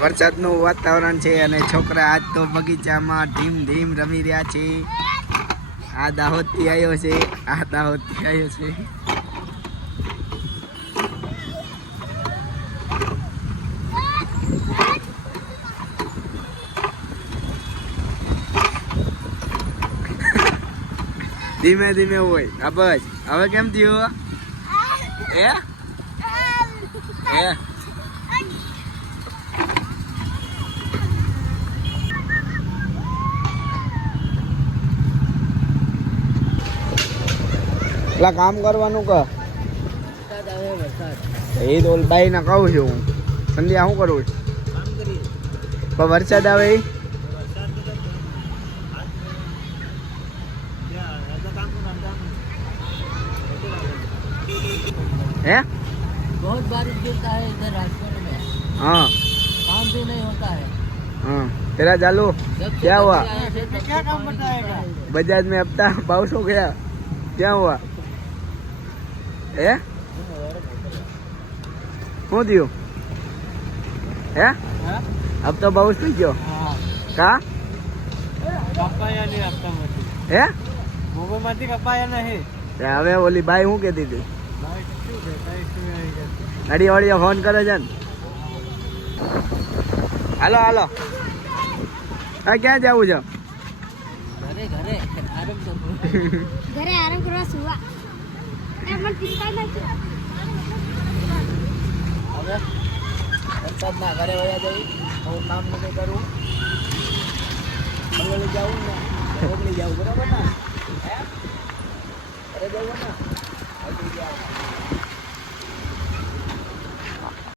વરસાદનું વાતાવરણ છે અને છોકરા આજ તો બગીચામાં ધીમ ધીમ રમી રહ્યા છે. આ દાહોદથી આવ્યો છે, આ દાહોદથી આવ્યો છે. ધીમે ધીમે હોય. આ બસ હવે કેમ થયું? એટલા કામ કરવાનું કે એ તો બાઈ ને કહું છું હું. સંધ્યા શું કરું પણ વરસાદ આવે है? बहुत बारिश गिरता है इधर राजकोट में. हाँ, काम भी नहीं होता है. हाँ. तेरा चालू क्या हुआ? क्या काम बताएगा? बजाज में हफ्ता बाउस हो गया. क्या हुआ? है? શું થયું? હે? अब तो बाउस થઈ ગયો. કા? કપાયા નહીં હપ્તામાંથી. હે? મોબાઈલમાંથી કપાયા નહીં. હવે ઓલી બાઈ શું કહેતી હતી? ગાડી વાળીઓ ફોન કરે છે ને. હાલો હાલો. હા ક્યાં જવું છે? ઘરે ઘરે આરામ કરવું. ઘરે આરામ કરવા સુવા. મને પિસ્તા નથી. હવે વરસાદના ઘરે વયા જઈ. હું કામ નથી કરવું. ઓગળી જાઉં ને ઓગળી જાઉં બરાબર ને? હે ઘરે જવું ને ઓગળી જાઉં.